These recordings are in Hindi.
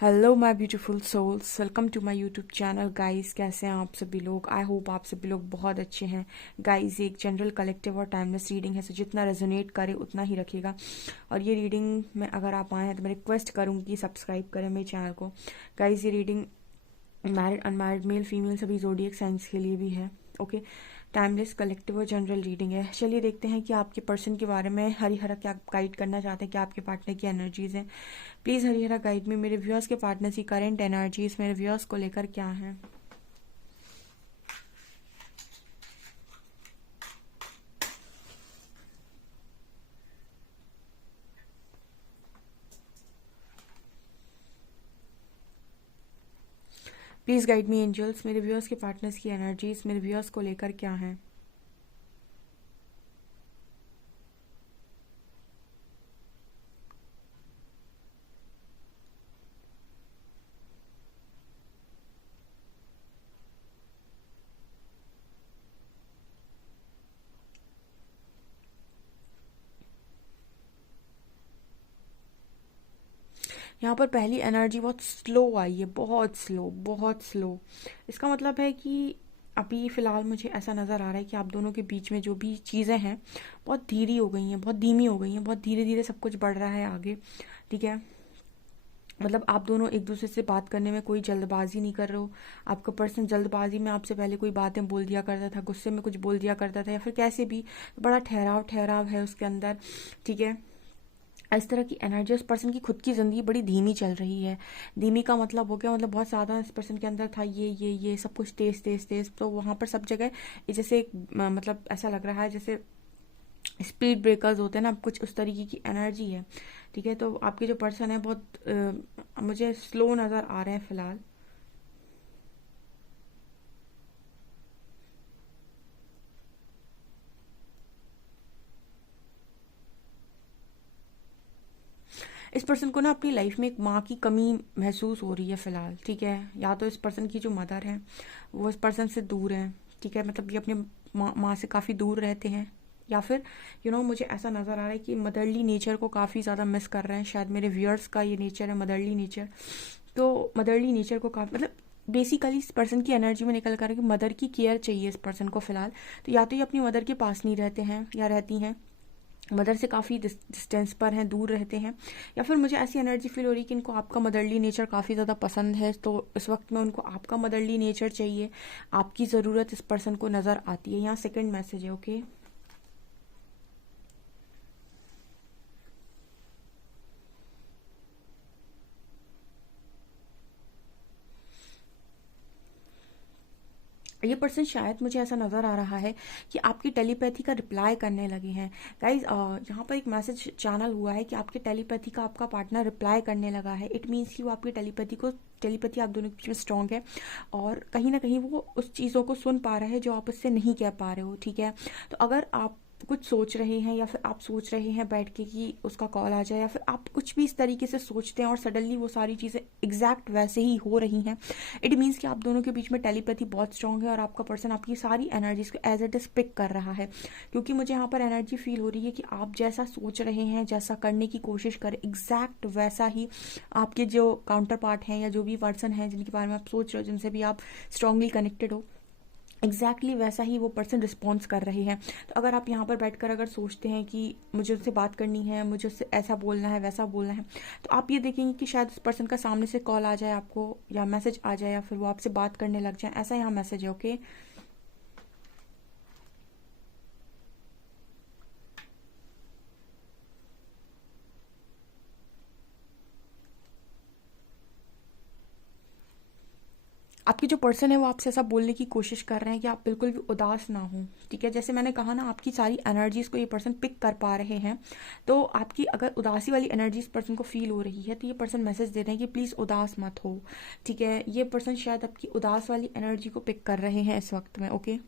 Hello my beautiful souls, welcome to my YouTube channel. Guys, कैसे हैं आप सभी लोग? आई होप आप सभी लोग बहुत अच्छे हैं। गाइस, ये एक जनरल कलेक्टिव और टाइमलेस रीडिंग है, सो जितना रेजोनेट करे उतना ही रखेगा। और ये रीडिंग में अगर आप आए हैं तो मैं रिक्वेस्ट करूँगी कि सब्सक्राइब करें मेरे चैनल को। गाइस, ये reading married unmarried male female सभी जोडियक साइंस के लिए भी है। ओके, टाइमलेस कलेक्टिव और जनरल रीडिंग है। चलिए देखते हैं कि आपके पर्सन के बारे में हरिहरा क्या गाइड करना चाहते हैं, क्या आपके पार्टनर की एनर्जीज हैं। प्लीज़ हरिहरा गाइड में मेरे व्यूअर्स के पार्टनर की करंट एनर्जीज मेरे व्यूअर्स को लेकर क्या है। प्लीज़ गाइड मी एंजल्स, मेरे व्यूअर्स के पार्टनर्स की एनर्जीज मेरे व्यूअर्स को लेकर क्या है। यहाँ पर पहली एनर्जी बहुत स्लो आई है, बहुत स्लो, बहुत स्लो। इसका मतलब है कि अभी फ़िलहाल मुझे ऐसा नज़र आ रहा है कि आप दोनों के बीच में जो भी चीज़ें हैं बहुत धीरी हो गई हैं, बहुत धीमी हो गई हैं, बहुत धीरे धीरे सब कुछ बढ़ रहा है आगे। ठीक है, मतलब आप दोनों एक दूसरे से बात करने में कोई जल्दबाजी नहीं कर रहे हो। आपका पर्सन जल्दबाजी में आपसे पहले कोई बातें बोल दिया करता था, गुस्से में कुछ बोल दिया करता था, या फिर कैसे भी बड़ा ठहराव ठहराव है उसके अंदर। ठीक है, इस तरह की एनर्जी उस पर्सन की खुद की ज़िंदगी बड़ी धीमी चल रही है। धीमी का मतलब हो गया, मतलब बहुत ज़्यादा इस पर्सन के अंदर था ये सब कुछ तेज तेज तेज, तो वहाँ पर सब जगह ये जैसे मतलब ऐसा लग रहा है जैसे स्पीड ब्रेकर्स होते हैं ना, कुछ उस तरीके की एनर्जी है। ठीक है, तो आपके जो पर्सन है बहुत मुझे स्लो नज़र आ रहे हैं फ़िलहाल। इस पर्सन को ना अपनी लाइफ में एक माँ की कमी महसूस हो रही है फ़िलहाल। ठीक है, या तो इस पर्सन की जो मदर है वो इस पर्सन से दूर है। ठीक है, मतलब ये अपने माँ से काफ़ी दूर रहते हैं, या फिर मुझे ऐसा नज़र आ रहा है कि मदरली नेचर को काफ़ी ज़्यादा मिस कर रहे हैं। शायद मेरे व्यूअर्स का ये नेचर है, मदरली नेचर। तो मदरली नेचर को काफ़ी, मतलब बेसिकली इस पर्सन की एनर्जी में निकल कर है कि मदर की केयर चाहिए इस पर्सन को फ़िलहाल। तो या तो ये अपनी मदर के पास नहीं रहते हैं या रहती हैं, मदर से काफ़ी डिस्टेंस पर हैं, दूर रहते हैं, या फिर मुझे ऐसी एनर्जी फील हो रही है कि इनको आपका मदरली नेचर काफ़ी ज़्यादा पसंद है। तो इस वक्त में उनको आपका मदरली नेचर चाहिए, आपकी ज़रूरत इस पर्सन को नज़र आती है। यहाँ सेकंड मैसेज है। ओके, ये पर्सन शायद मुझे ऐसा नज़र आ रहा है कि आपकी टेलीपैथी का रिप्लाई करने लगे हैं। गाइज, यहाँ पर एक मैसेज चैनल हुआ है कि आपके टेलीपैथी का आपका पार्टनर रिप्लाई करने लगा है। इट मीन्स कि वो आपकी टेलीपैथी आप दोनों के बीच में स्ट्रॉन्ग है, और कहीं ना कहीं वो उस चीज़ों को सुन पा रहा है जो आप उससे नहीं कह पा रहे हो। ठीक है, तो अगर आप कुछ सोच रहे हैं, या फिर आप सोच रहे हैं बैठ के कि उसका कॉल आ जाए, या फिर आप कुछ भी इस तरीके से सोचते हैं और सडनली वो सारी चीज़ें एग्जैक्ट वैसे ही हो रही हैं, इट मीन्स कि आप दोनों के बीच में टेलीपैथी बहुत स्ट्रांग है, और आपका पर्सन आपकी सारी एनर्जीज को एज इट इज पिक कर रहा है। क्योंकि मुझे यहाँ पर एनर्जी फील हो रही है कि आप जैसा सोच रहे हैं, जैसा करने की कोशिश करें, एग्जैक्ट वैसा ही आपके जो काउंटर पार्ट हैं या जो भी पर्सन हैं जिनके बारे में आप सोच रहे हो, जिनसे भी आप स्ट्रांगली कनेक्टेड हो, एग्जैक्टली वैसा ही वो पर्सन रिस्पॉन्स कर रहे हैं। तो अगर आप यहाँ पर बैठकर अगर सोचते हैं कि मुझे उससे बात करनी है, मुझे उससे ऐसा बोलना है, वैसा बोलना है, तो आप ये देखेंगे कि शायद उस पर्सन का सामने से कॉल आ जाए आपको, या मैसेज आ जाए, या फिर वो आपसे बात करने लग जाए। ऐसा यहाँ मैसेज है। ओके, आपकी जो पर्सन है वो आपसे ऐसा बोलने की कोशिश कर रहे हैं कि आप बिल्कुल भी उदास ना हो। ठीक है, जैसे मैंने कहा ना, आपकी सारी एनर्जीज को ये पर्सन पिक कर पा रहे हैं। तो आपकी अगर उदासी वाली एनर्जी इस पर्सन को फील हो रही है, तो ये पर्सन मैसेज दे रहे हैं कि प्लीज़ उदास मत हो। ठीक है, ये पर्सन शायद आपकी उदास वाली एनर्जी को पिक कर रहे हैं इस वक्त में। ओके,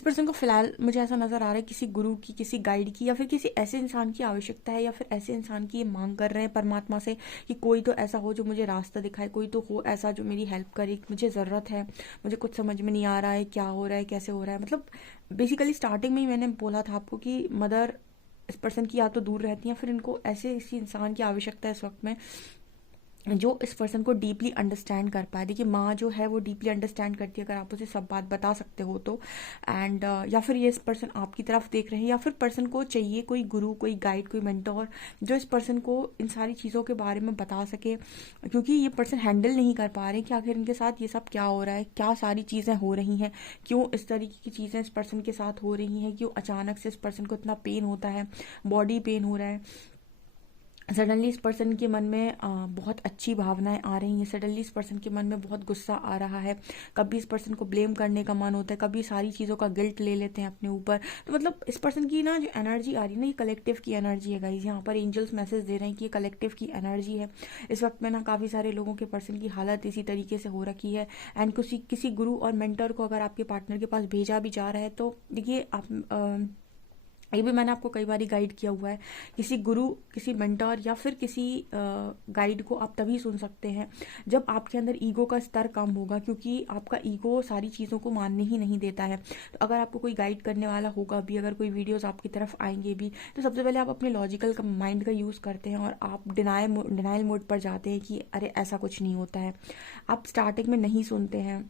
इस पर्सन को फिलहाल मुझे ऐसा नज़र आ रहा है किसी गुरु की, किसी गाइड की, या फिर किसी ऐसे इंसान की आवश्यकता है, या फिर ऐसे इंसान की ये मांग कर रहे हैं परमात्मा से कि कोई तो ऐसा हो जो मुझे रास्ता दिखाए, कोई तो हो ऐसा जो मेरी हेल्प करे, मुझे ज़रूरत है, मुझे कुछ समझ में नहीं आ रहा है क्या हो रहा है, कैसे हो रहा है। मतलब बेसिकली स्टार्टिंग में ही मैंने बोला था आपको कि मदर इस पर्सन की या तो दूर रहती हैं, फिर इनको ऐसे इसी इंसान की आवश्यकता है इस वक्त में जो इस पर्सन को डीपली अंडरस्टैंड कर पाए। देखिए माँ जो है वो डीपली अंडरस्टैंड करती है अगर आप उसे सब बात बता सकते हो तो। एंड या फिर ये इस पर्सन आपकी तरफ देख रहे हैं, या फिर पर्सन को चाहिए कोई गुरु, कोई गाइड, कोई मेंटोर जो इस पर्सन को इन सारी चीज़ों के बारे में बता सके, क्योंकि ये पर्सन हैंडल नहीं कर पा रहे हैं कि आखिर इनके साथ ये सब क्या हो रहा है, क्या सारी चीज़ें हो रही हैं, क्यों इस तरीके की चीज़ें इस पर्सन के साथ हो रही हैं, क्यों अचानक से इस पर्सन को इतना पेन होता है, बॉडी पेन हो रहा है, सडनली इस पर्सन के मन में बहुत अच्छी भावनाएं आ रही हैं, सडनली इस पर्सन के मन में बहुत गुस्सा आ रहा है, कभी इस पर्सन को ब्लेम करने का मन होता है, कभी सारी चीज़ों का गिल्ट ले लेते हैं अपने ऊपर। तो मतलब इस पर्सन की ना जो एनर्जी आ रही है ना, ये कलेक्टिव की एनर्जी है गाइज। यहाँ पर एंजल्स मैसेज दे रहे हैं कि ये कलेक्टिव की एनर्जी है। इस वक्त में ना काफ़ी सारे लोगों के पर्सन की हालत इसी तरीके से हो रखी है। एंड किसी गुरु और मेंटर को अगर आपके पार्टनर के पास भेजा भी जा रहा है तो देखिए आप ये भी मैंने आपको कई बार गाइड किया हुआ है, किसी गुरु, किसी मेंटर या फिर किसी गाइड को आप तभी सुन सकते हैं जब आपके अंदर ईगो का स्तर कम होगा, क्योंकि आपका ईगो सारी चीज़ों को मानने ही नहीं देता है। तो अगर आपको कोई गाइड करने वाला होगा भी, अगर कोई वीडियोस आपकी तरफ आएंगे भी, तो सबसे पहले आप अपने लॉजिकल का माइंड का यूज़ करते हैं और आप डिनाइल मोड पर जाते हैं कि अरे ऐसा कुछ नहीं होता है। आप स्टार्टिंग में नहीं सुनते हैं,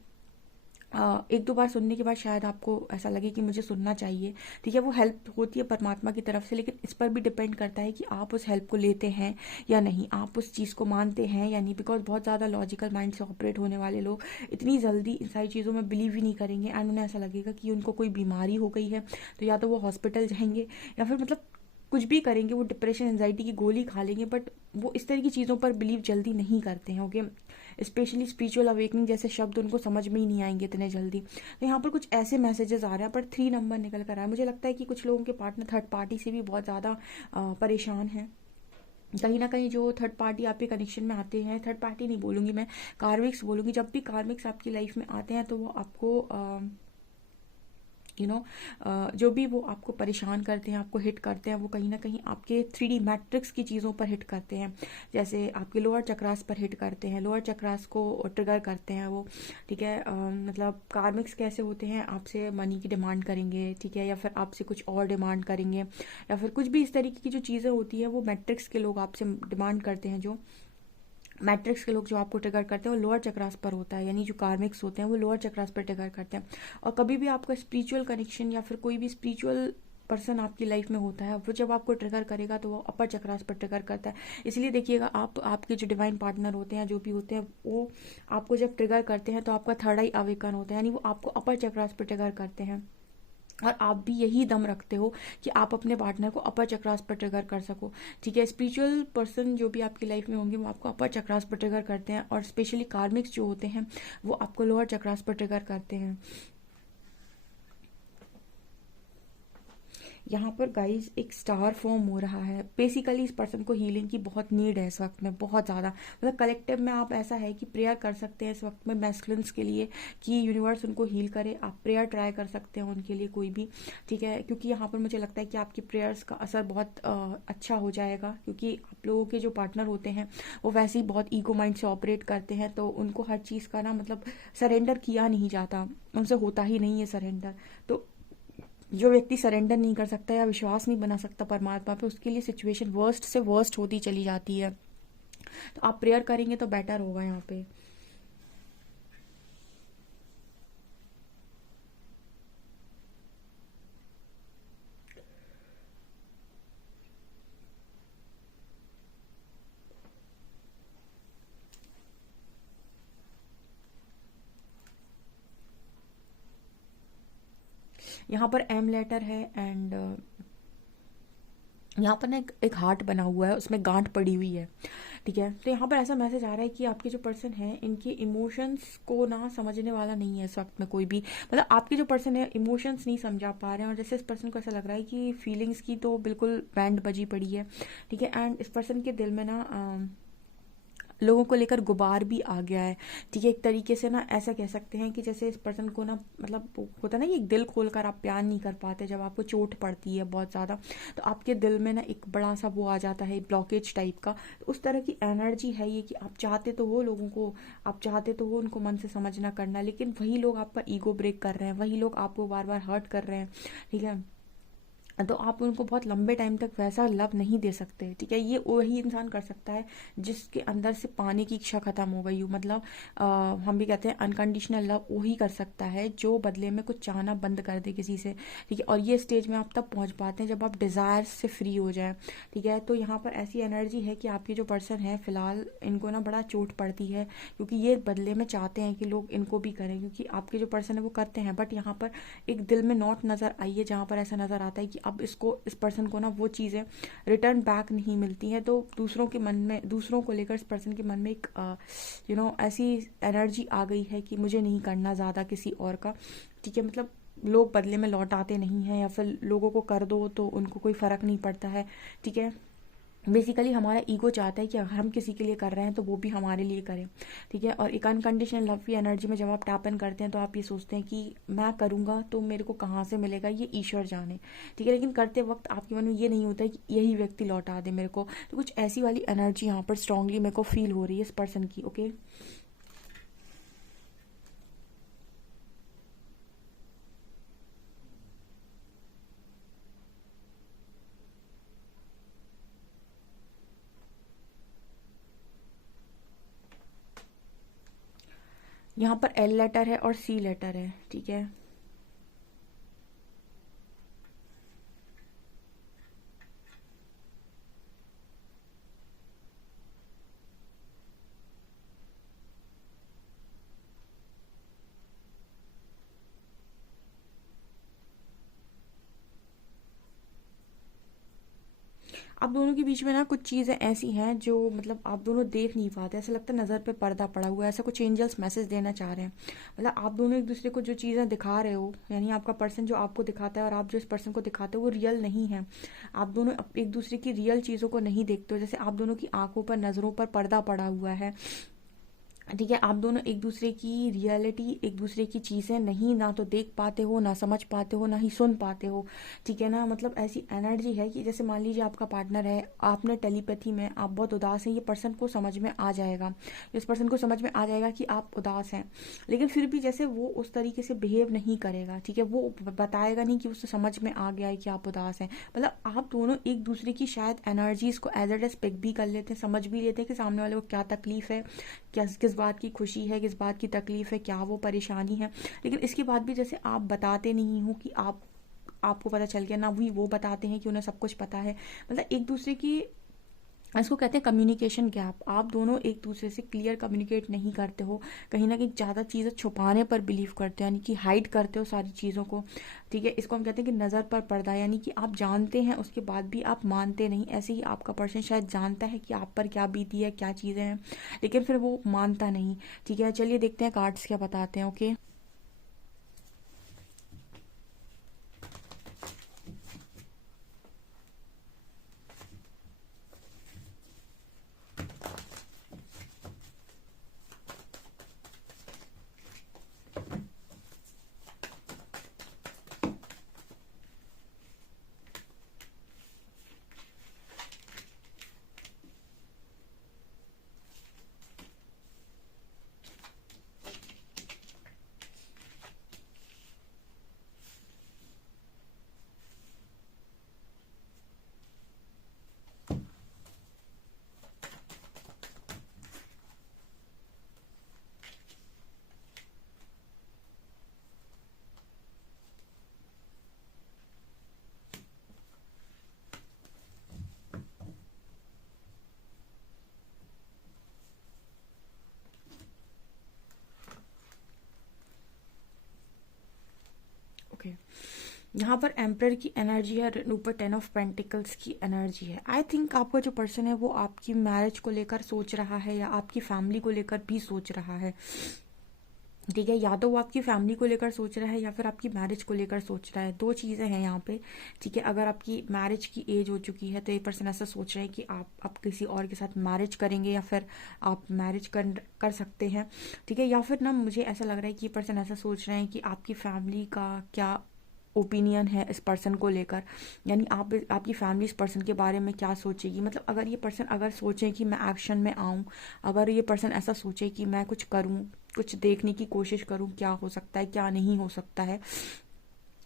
एक दो बार सुनने के बाद शायद आपको ऐसा लगे कि मुझे सुनना चाहिए, ठीक है, वो हेल्प होती है परमात्मा की तरफ से, लेकिन इस पर भी डिपेंड करता है कि आप उस हेल्प को लेते हैं या नहीं, आप उस चीज़ को मानते हैं या नहीं। बिकॉज बहुत ज़्यादा लॉजिकल माइंड से ऑपरेट होने वाले लोग इतनी जल्दी इन सारी चीज़ों में बिलीव ही नहीं करेंगे, एंड उन्हें ऐसा लगेगा कि उनको कोई बीमारी हो गई है, तो या तो वो हॉस्पिटल जाएंगे या फिर मतलब कुछ भी करेंगे, वो डिप्रेशन एंजाइटी की गोली खा लेंगे, बट वो इस तरह की चीज़ों पर बिलीव जल्दी नहीं करते हैं। ओके, स्पेशली स्पिरिचुअल अवेकनिंग जैसे शब्द उनको समझ में ही नहीं आएंगे इतने जल्दी। तो यहाँ पर कुछ ऐसे मैसेजेस आ रहे हैं, पर 3 नंबर निकल कर आया। मुझे लगता है कि कुछ लोगों के पार्टनर थर्ड पार्टी से भी बहुत ज़्यादा परेशान हैं। कहीं ना कहीं जो थर्ड पार्टी आपके कनेक्शन में आते हैं, थर्ड पार्टी नहीं बोलूँगी मैं, कार्मिक्स बोलूँगी, जब भी कार्मिक्स आपकी लाइफ में आते हैं तो वो आपको जो भी वो आपको परेशान करते हैं, आपको हिट करते हैं, वो कहीं ना कहीं आपके 3D मैट्रिक्स की चीज़ों पर हिट करते हैं। जैसे आपके लोअर चक्रास पर हिट करते हैं, लोअर चक्रास को ट्रिगर करते हैं वो, ठीक है। मतलब कार्मिक्स कैसे होते हैं, आपसे मनी की डिमांड करेंगे, ठीक है, या फिर आपसे कुछ और डिमांड करेंगे, या फिर कुछ भी इस तरीके की जो चीज़ें होती है वो मैट्रिक्स के लोग आपसे डिमांड करते हैं। जो मैट्रिक्स के लोग जो आपको ट्रिगर करते हैं वो लोअर चक्रास पर होता है, यानी जो कार्मिक्स होते हैं वो लोअर चक्रास पर ट्रिगर करते हैं। और कभी भी आपका स्पिरिचुअल कनेक्शन या फिर कोई भी स्पिरिचुअल पर्सन आपकी लाइफ में होता है, वो जब आपको ट्रिगर करेगा तो वो अपर चक्रास पर ट्रिगर करता है। इसलिए देखिएगा आप, आपके जो डिवाइन पार्टनर होते हैं, जो भी होते हैं, वो आपको जब ट्रिगर करते हैं तो आपका थर्ड आई अवेकन होता है, यानी वो आपको अपर चक्रास पर ट्रिगर करते हैं। और आप भी यही दम रखते हो कि आप अपने पार्टनर को अपर चक्रास पर ट्रिगर कर सको, ठीक है। स्पिरिचुअल पर्सन जो भी आपकी लाइफ में होंगे वो आपको अपर चक्रास पर ट्रिगर करते हैं, और स्पेशली कार्मिक्स जो होते हैं वो आपको लोअर चक्रास पर ट्रिगर करते हैं। यहाँ पर गाइस एक स्टार फॉर्म हो रहा है। बेसिकली इस पर्सन को हीलिंग की बहुत नीड है इस वक्त में, बहुत ज़्यादा। मतलब कलेक्टिव में आप ऐसा है कि प्रेयर कर सकते हैं इस वक्त में मैस्कुलिन्स के लिए कि यूनिवर्स उनको हील करे। आप प्रेयर ट्राई कर सकते हैं उनके लिए कोई भी, ठीक है, क्योंकि यहाँ पर मुझे लगता है कि आपकी प्रेयर्स का असर बहुत अच्छा हो जाएगा, क्योंकि आप लोगों के जो पार्टनर होते हैं वो वैसे ही बहुत ईगो माइंड से ऑपरेट करते हैं, तो उनको हर चीज़ का ना मतलब सरेंडर किया नहीं जाता, उनसे होता ही नहीं है सरेंडर। तो जो व्यक्ति सरेंडर नहीं कर सकता या विश्वास नहीं बना सकता परमात्मा पे, उसके लिए सिचुएशन वर्स्ट से वर्स्ट होती चली जाती है। तो आप प्रेयर करेंगे तो बेटर होगा यहाँ पे। यहाँ पर एम लेटर है, एंड यहाँ पर ना एक हार्ट बना हुआ है, उसमें गांठ पड़ी हुई है, ठीक है। तो यहाँ पर ऐसा मैसेज आ रहा है कि आपके जो पर्सन है इनके इमोशंस को ना समझने वाला नहीं है इस वक्त में कोई भी। मतलब आपके जो पर्सन है इमोशंस नहीं समझा पा रहे हैं, और जैसे इस पर्सन को ऐसा लग रहा है कि फीलिंग्स की तो बिल्कुल बैंड बजी पड़ी है, ठीक है। एंड इस पर्सन के दिल में ना लोगों को लेकर गुबार भी आ गया है। ठीक है, एक तरीके से ना ऐसा कह सकते हैं कि जैसे इस पर्सन को ना, मतलब वो होता है ना कि एक दिल खोल कर आप प्यार नहीं कर पाते, जब आपको चोट पड़ती है बहुत ज़्यादा, तो आपके दिल में ना एक बड़ा सा वो आ जाता है, ब्लॉकेज टाइप का। तो उस तरह की एनर्जी है ये कि आप चाहते तो हो लोगों को, आप चाहते तो हो उनको मन से समझना करना, लेकिन वही लोग आपका ईगो ब्रेक कर रहे हैं, वही लोग आपको बार बार हर्ट कर रहे हैं। ठीक है, तो आप उनको बहुत लंबे टाइम तक वैसा लव नहीं दे सकते। ठीक है, ये वही इंसान कर सकता है जिसके अंदर से पाने की इच्छा खत्म हो गई हो, मतलब हम भी कहते हैं अनकंडीशनल लव वही कर सकता है जो बदले में कुछ चाहना बंद कर दे किसी से। ठीक है, और ये स्टेज में आप तब पहुंच पाते हैं जब आप डिज़ायर से फ्री हो जाए। ठीक है, तो यहाँ पर ऐसी एनर्जी है कि आपके जो पर्सन है फिलहाल इनको ना बड़ा चोट पड़ती है, क्योंकि ये बदले में चाहते हैं कि लोग इनको भी करें, क्योंकि आपके जो पर्सन है वो करते हैं, बट यहाँ पर एक दिल में नोट नज़र आई है जहाँ पर ऐसा नज़र आता है कि अब इसको, इस पर्सन को ना वो चीज़ें रिटर्न बैक नहीं मिलती हैं, तो दूसरों के मन में, दूसरों को लेकर इस पर्सन के मन में एक ऐसी एनर्जी आ गई है कि मुझे नहीं करना ज़्यादा किसी और का। ठीक है, मतलब लोग बदले में लौट आते नहीं हैं, या फिर लोगों को कर दो तो उनको कोई फ़र्क नहीं पड़ता है। ठीक है, बेसिकली हमारा ईगो चाहता है कि अगर हम किसी के लिए कर रहे हैं तो वो भी हमारे लिए करें। ठीक है, और एक अनकंडीशनल लव की एनर्जी में जब आप टैप इन करते हैं तो आप ये सोचते हैं कि मैं करूँगा तो मेरे को कहाँ से मिलेगा, ये ईश्वर जाने। ठीक है, लेकिन करते वक्त आपके मन में ये नहीं होता है कि यही व्यक्ति लौटा दे मेरे को। तो कुछ ऐसी वाली एनर्जी यहाँ पर स्ट्रांगली मेरे को फील हो रही है इस पर्सन की। ओके, यहाँ पर एल लेटर है और सी लेटर है। ठीक है, आप दोनों के बीच में ना कुछ चीज़ें ऐसी हैं जो मतलब आप दोनों देख नहीं पाते, ऐसा लगता है नज़र पे पर्दा पड़ा हुआ है, ऐसा कुछ एंजल्स मैसेज देना चाह रहे हैं। मतलब आप दोनों एक दूसरे को जो चीज़ें दिखा रहे हो, यानी आपका पर्सन जो आपको दिखाता है और आप जो इस पर्सन को दिखाते हो वो रियल नहीं है। आप दोनों एक दूसरे की रियल चीज़ों को नहीं देखते हो, जैसे आप दोनों की आंखों पर, नज़रों पर पर्दा पड़ा हुआ है। ठीक है, आप दोनों एक दूसरे की रियलिटी, एक दूसरे की चीज़ें नहीं ना तो देख पाते हो, ना समझ पाते हो, ना ही सुन पाते हो। ठीक है ना, मतलब ऐसी एनर्जी है कि जैसे मान लीजिए आपका पार्टनर है, आपने टेलीपैथी में, आप बहुत उदास हैं, ये पर्सन को समझ में आ जाएगा, इस पर्सन को समझ में आ जाएगा कि आप उदास हैं, लेकिन फिर भी जैसे वो उस तरीके से बिहेव नहीं करेगा। ठीक है, वो बताएगा नहीं कि उसे समझ में आ गया है कि आप उदास हैं। मतलब आप दोनों एक दूसरे की शायद एनर्जीज को एज एट एज पिक भी कर लेते हैं, समझ भी लेते हैं कि सामने वाले को क्या तकलीफ है, क्या किस बात की खुशी है, किस बात की तकलीफ है, क्या वो परेशानी है। लेकिन इसके बाद भी जैसे आप बताते नहीं हो कि आपको पता चल गया, ना भी वो बताते हैं कि उन्हें सब कुछ पता है। मतलब एक दूसरे की, इसको कहते हैं कम्युनिकेशन गैप। आप दोनों एक दूसरे से क्लियर कम्युनिकेट नहीं करते हो, कहीं ना कहीं ज़्यादा चीज़ें छुपाने पर बिलीव करते हो, यानी कि हाइड करते हो सारी चीज़ों को। ठीक है, इसको हम कहते हैं कि नज़र पर पर्दा, यानी कि आप जानते हैं उसके बाद भी आप मानते नहीं। ऐसे ही आपका पर्सन शायद जानता है कि आप पर क्या बीती है, क्या चीज़ें हैं, लेकिन फिर वो मानता नहीं। ठीक है, चलिए देखते हैं कार्ड्स क्या बताते हैं। ओके, ओके, यहाँ पर एम्पर की एनर्जी है, ऊपर 10 ऑफ पेंटिकल्स की एनर्जी है। आई थिंक आपका जो पर्सन है वो आपकी मैरिज को लेकर सोच रहा है, या आपकी फैमिली को लेकर भी सोच रहा है। ठीक है, या तो वो आपकी फैमिली को लेकर सोच रहा है या फिर आपकी मैरिज को लेकर सोच रहा है, दो चीज़ें हैं यहाँ पे। ठीक है, अगर आपकी मैरिज की एज हो चुकी है तो ये पर्सन ऐसा सोच रहे हैं कि आप किसी और के साथ मैरिज करेंगे या फिर आप मैरिज कर सकते हैं। ठीक है, या फिर ना मुझे ऐसा लग रहा है कि ये पर्सन ऐसा सोच रहे हैं कि आपकी फैमिली का क्या ओपिनियन है इस पर्सन को लेकर, यानी आपकी फैमिली इस पर्सन के बारे में क्या सोचेगी। मतलब अगर ये पर्सन अगर सोचे कि मैं एक्शन में आऊँ, अगर ये पर्सन ऐसा सोचे कि मैं कुछ करूँ, कुछ देखने की कोशिश करूँ क्या हो सकता है क्या नहीं हो सकता है,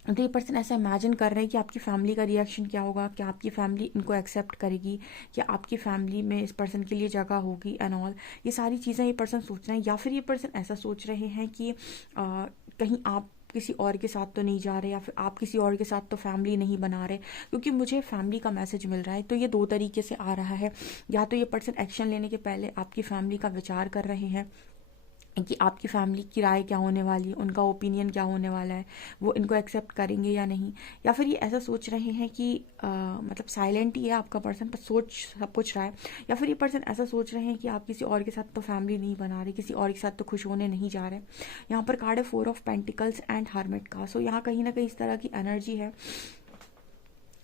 तो ये पर्सन ऐसा इमेजिन कर रहे हैं कि आपकी फैमिली का रिएक्शन क्या होगा, क्या आपकी फैमिली इनको एक्सेप्ट करेगी, क्या आपकी फैमिली में इस पर्सन के लिए जगह होगी एंड ऑल। ये सारी चीज़ें ये पर्सन सोच रहे हैं। या फिर ये पर्सन ऐसा सोच रहे हैं कि कहीं आप किसी और के साथ तो नहीं जा रहे, या फिर आप किसी और के साथ तो फैमिली नहीं बना रहे, क्योंकि मुझे फैमिली का मैसेज मिल रहा है। तो ये दो तरीके से आ रहा है, या तो ये पर्सन एक्शन लेने के पहले आपकी फैमिली का विचार कर रहे हैं कि आपकी फैमिली की राय क्या होने वाली है, उनका ओपिनियन क्या होने वाला है, वो इनको एक्सेप्ट करेंगे या नहीं। या फिर ये ऐसा सोच रहे हैं कि मतलब साइलेंट ही है आपका पर्सन पर सोच सब कुछ रहा है। या फिर ये पर्सन ऐसा सोच रहे हैं कि आप किसी और के साथ तो फैमिली नहीं बना रहे, किसी और के साथ तो खुश होने नहीं जा रहे। यहाँ पर कार्ड है 4 ऑफ पेंटिकल्स एंड हर्मिट का। सो यहाँ कहीं ना कहीं इस तरह की एनर्जी है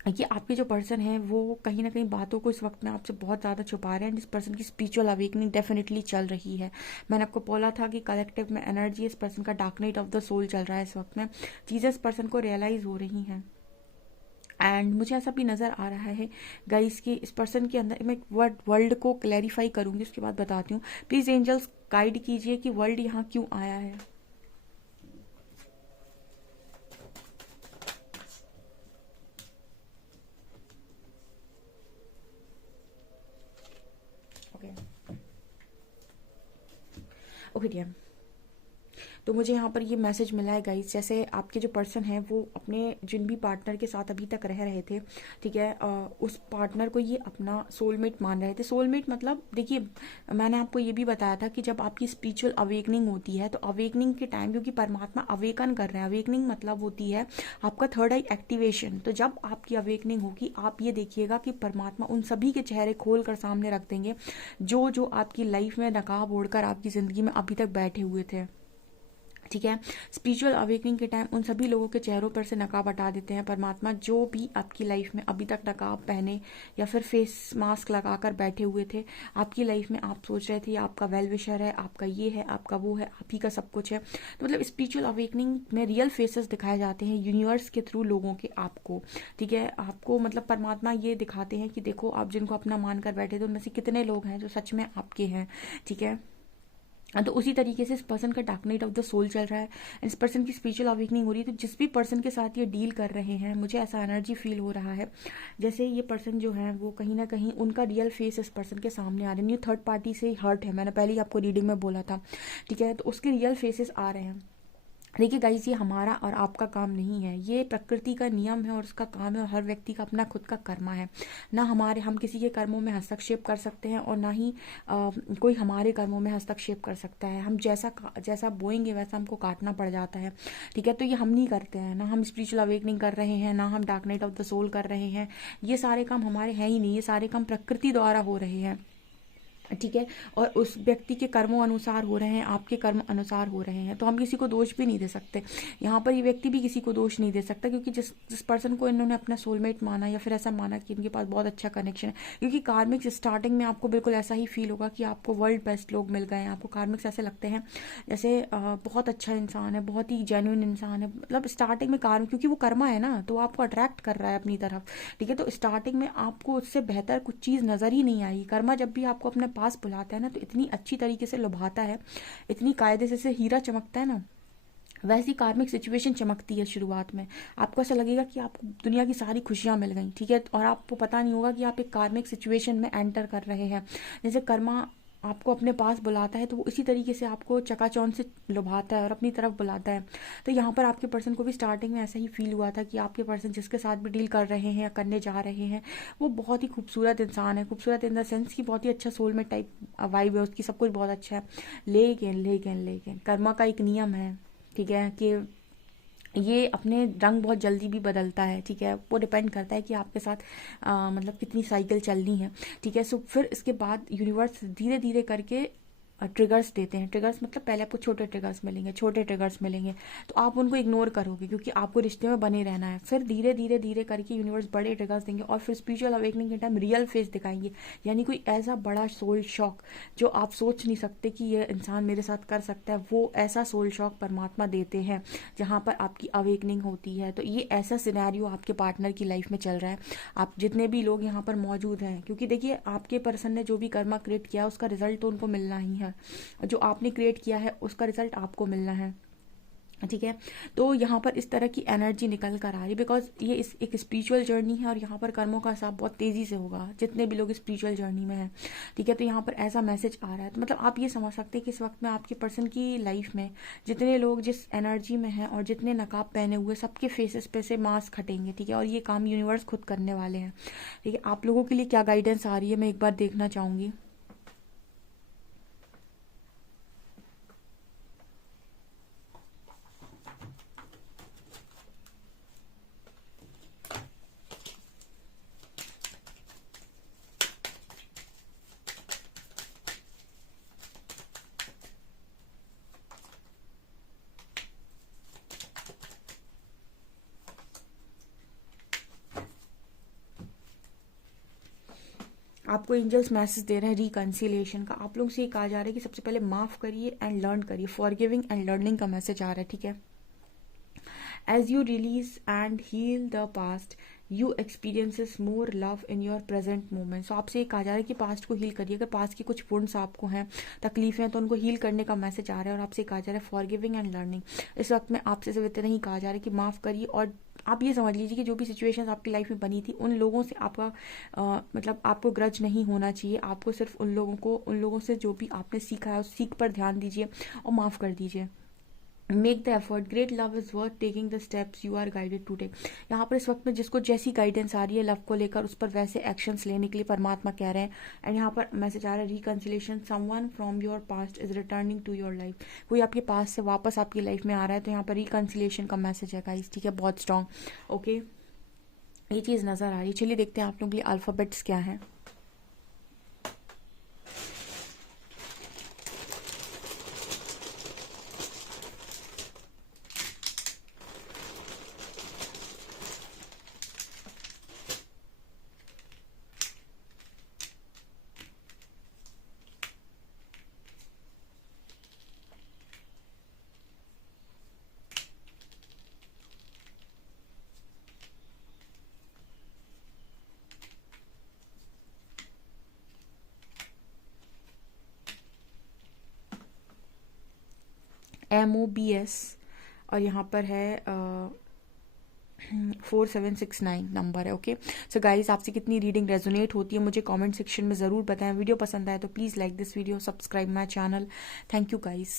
कि आपके जो पर्सन है वो कहीं ना कहीं बातों को इस वक्त में आपसे बहुत ज़्यादा छुपा रहे हैं। जिस पर्सन की स्पिरिचुअल अवेकनिंग डेफिनेटली चल रही है। मैंने आपको बोला था कि कलेक्टिव में एनर्जी, इस पर्सन का dark night of the soul चल रहा है इस वक्त में। चीज़ें इस पर्सन को रियलाइज़ हो रही हैं एंड मुझे ऐसा भी नज़र आ रहा है गाइस कि इस पर्सन के अंदर, मैं वर्ल्ड को क्लैरिफाई करूँगी उसके बाद बताती हूँ। प्लीज़ एंजल्स गाइड कीजिए कि वर्ल्ड यहाँ क्यों आया है। ओके ओके डियर, तो मुझे यहाँ पर ये मैसेज मिला है गाइस, जैसे आपके जो पर्सन है वो अपने जिन भी पार्टनर के साथ अभी तक रह रहे थे, ठीक है, उस पार्टनर को ये अपना सोलमेट मान रहे थे। सोलमेट मतलब देखिए, मैंने आपको ये भी बताया था कि जब आपकी स्पिरिचुअल अवेकनिंग होती है तो अवेकनिंग के टाइम, क्योंकि परमात्मा अवेकन कर रहे हैं, अवेकनिंग मतलब होती है आपका थर्ड आई एक्टिवेशन। तो जब आपकी अवेकनिंग होगी, आप ये देखिएगा कि परमात्मा उन सभी के चेहरे खोल कर सामने रख देंगे जो जो आपकी लाइफ में नकाब ओढ़कर आपकी ज़िंदगी में अभी तक बैठे हुए थे। ठीक है, स्पिरिचुअल अवेकनिंग के टाइम उन सभी लोगों के चेहरों पर से नकाब हटा देते हैं परमात्मा, जो भी आपकी लाइफ में अभी तक नकाब पहने या फिर फेस मास्क लगाकर बैठे हुए थे आपकी लाइफ में। आप सोच रहे थे आपका वेल विशर है, आपका ये है, आपका वो है, आप ही का सब कुछ है। तो मतलब स्पिरिचुअल अवेकनिंग में रियल फेसेस दिखाए जाते हैं यूनिवर्स के थ्रू लोगों के आपको। ठीक है, आपको मतलब परमात्मा ये दिखाते हैं कि देखो आप जिनको अपना मान कर बैठे थे उनमें से कितने लोग हैं जो सच में आपके हैं। ठीक है, तो उसी तरीके से इस पर्सन का dark night of the soul चल रहा है, इस पर्सन की स्पिरिचुअल अवेकनिंग हो रही है। तो जिस भी पर्सन के साथ ये डील कर रहे हैं, मुझे ऐसा एनर्जी फील हो रहा है जैसे ये पर्सन जो है वो कहीं ना कहीं उनका रियल फेस इस पर्सन के सामने आ रहे हैं। ये थर्ड पार्टी से हर्ट है, मैंने पहले ही आपको रीडिंग में बोला था। ठीक है, तो उसके रियल फेसेस आ रहे हैं। देखिए गाइस, ये हमारा और आपका काम नहीं है, ये प्रकृति का नियम है और उसका काम है, और हर व्यक्ति का अपना खुद का कर्मा है। ना हम किसी के कर्मों में हस्तक्षेप कर सकते हैं और ना ही कोई हमारे कर्मों में हस्तक्षेप कर सकता है। हम जैसा बोएंगे वैसा हमको काटना पड़ जाता है। ठीक है, तो ये हम नहीं करते हैं, ना हम स्पिरिचुअल अवेकनिंग कर रहे हैं, ना हम dark night of the soul कर रहे हैं। ये सारे काम हमारे हैं ही नहीं, ये सारे काम प्रकृति द्वारा हो रहे हैं। ठीक है, और उस व्यक्ति के कर्मों अनुसार हो रहे हैं, आपके कर्म अनुसार हो रहे हैं, तो हम किसी को दोष भी नहीं दे सकते। यहाँ पर ये व्यक्ति भी किसी को दोष नहीं दे सकता, क्योंकि जिस पर्सन को इन्होंने अपना सोलमेट माना या फिर ऐसा माना कि इनके पास बहुत अच्छा कनेक्शन है, क्योंकि कार्मिक्स स्टार्टिंग में आपको बिल्कुल ऐसा ही फील होगा कि आपको वर्ल्ड बेस्ट लोग मिल गए हैं। आपको कार्मिक्स ऐसे लगते हैं जैसे बहुत अच्छा इंसान है, बहुत ही जेन्युइन इंसान है। मतलब स्टार्टिंग में कार्म, क्योंकि वो कर्मा है ना, तो आपको अट्रैक्ट कर रहा है अपनी तरफ। ठीक है, तो स्टार्टिंग में आपको उससे बेहतर कुछ चीज़ नज़र ही नहीं आई। कर्मा जब भी आपको अपने पास बुलाता है ना, तो इतनी अच्छी तरीके से लुभाता है, इतनी कायदे से हीरा चमकता है ना, वैसी कार्मिक सिचुएशन चमकती है शुरुआत में। आपको ऐसा लगेगा कि आपको दुनिया की सारी खुशियां मिल गई। ठीक है, और आपको पता नहीं होगा कि आप एक कार्मिक सिचुएशन में एंटर कर रहे हैं। जैसे कर्मा आपको अपने पास बुलाता है तो वो इसी तरीके से आपको चकाचौंध से लुभाता है और अपनी तरफ बुलाता है। तो यहाँ पर आपके पर्सन को भी स्टार्टिंग में ऐसा ही फील हुआ था कि आपके पर्सन जिसके साथ भी डील कर रहे हैं या करने जा रहे हैं वो बहुत ही खूबसूरत इंसान है। खूबसूरत इन द सेंस कि बहुत ही अच्छा सोलमेट टाइप वाइब है उसकी, सब कुछ बहुत अच्छा है। लेकिन कर्मा का एक नियम है, ठीक है, कि ये अपने रंग बहुत जल्दी भी बदलता है। ठीक है, वो डिपेंड करता है कि आपके साथ मतलब कितनी साइकिल चलनी है। ठीक है, सो फिर इसके बाद यूनिवर्स धीरे धीरे करके ट्रिगर्स देते हैं। ट्रिगर्स मतलब पहले आपको छोटे ट्रिगर्स मिलेंगे, छोटे ट्रिगर्स मिलेंगे, तो आप उनको इग्नोर करोगे क्योंकि आपको रिश्ते में बने रहना है। फिर धीरे धीरे धीरे करके यूनिवर्स बड़े ट्रिगर्स देंगे और फिर स्पिरिचुअल अवेकनिंग के टाइम रियल फेस दिखाएंगे, यानी कोई ऐसा बड़ा सोल शॉक जो आप सोच नहीं सकते कि ये इंसान मेरे साथ कर सकता है, वो ऐसा सोल शॉक परमात्मा देते हैं जहाँ पर आपकी अवेकनिंग होती है। तो ये ऐसा सिनेरियो आपके पार्टनर की लाइफ में चल रहा है, आप जितने भी लोग यहाँ पर मौजूद हैं, क्योंकि देखिए आपके पर्सन ने जो भी कर्मा क्रिएट किया उसका रिजल्ट तो उनको मिलना ही है, जो आपने क्रिएट किया है उसका रिजल्ट आपको मिलना है, ठीक है। तो यहाँ पर इस तरह की एनर्जी निकल कर आ रही, बिकॉज ये इस एक स्पिरिचुअल जर्नी है और यहाँ पर कर्मों का हिसाब बहुत तेज़ी से होगा जितने भी लोग स्पिरिचुअल जर्नी में हैं, ठीक है। तो यहाँ पर ऐसा मैसेज आ रहा है, तो मतलब आप ये समझ सकते हैं कि इस वक्त में आपके पर्सन की लाइफ में जितने लोग जिस एनर्जी में हैं और जितने नकाब पहने हुए, सबके फेसेस पे से मास्क हटेंगे, ठीक है। और ये काम यूनिवर्स खुद करने वाले हैं, ठीक है। आप लोगों के लिए क्या गाइडेंस आ रही है मैं एक बार देखना चाहूँगी। आपको एंजल्स मैसेज दे रहे हैं रिकन्सिलिएशन का। आप लोग से ये कहा जा रहा है कि सबसे पहले माफ़ करिए एंड लर्न करिए, फॉरगिविंग एंड लर्निंग का मैसेज आ रहा है, ठीक है। As you release and heal the past you experiences more love in your present moment. So आपसे ये कहा जा रहा है कि पास्ट को हील करिए, अगर पास्ट की कुछ वुंड्स आपको हैं, तकलीफें हैं, तो उनको हील करने का मैसेज आ रहा है। और आपसे कहा जा रहा है फॉरगिविंग एंड लर्निंग। इस वक्त में आपसे सिर्फ इतना ही कहा जा रहा है कि माफ़ करिए, और आप ये समझ लीजिए कि जो भी सिचुएशंस आपकी लाइफ में बनी थी उन लोगों से आपका मतलब आपको ग्रज नहीं होना चाहिए। आपको सिर्फ उन लोगों से जो भी आपने सीखा है उस सीख पर ध्यान दीजिए और माफ़ कर दीजिए। Make the effort, great love is worth taking the steps you are guided to take. यहाँ पर इस वक्त में जिसको जैसी गाइडेंस आ रही है लव को लेकर, उस पर वैसे एक्शंस लेने के लिए परमात्मा कह रहे हैं। एंड यहाँ पर मैसेज आ रहा है reconciliation, someone from your past is returning to your life. कोई आपके पास से वापस आपकी लाइफ में आ रहा है, तो यहाँ पर रिकन्सिलेशन का मैसेज है गाइस, ठीक है, बहुत स्ट्रॉन्ग। ओके, ये चीज़ नज़र आ रही है। चलिए देखते हैं आप लोगों के लिए अल्फ़ाबेट्स क्या हैं। MOBS और यहाँ पर है 4769 नंबर है। ओके, सो गाइज आपसे कितनी रीडिंग रेजोनेट होती है मुझे कमेंट सेक्शन में ज़रूर बताएं। वीडियो पसंद आए तो please like this video, subscribe my channel. Thank you guys.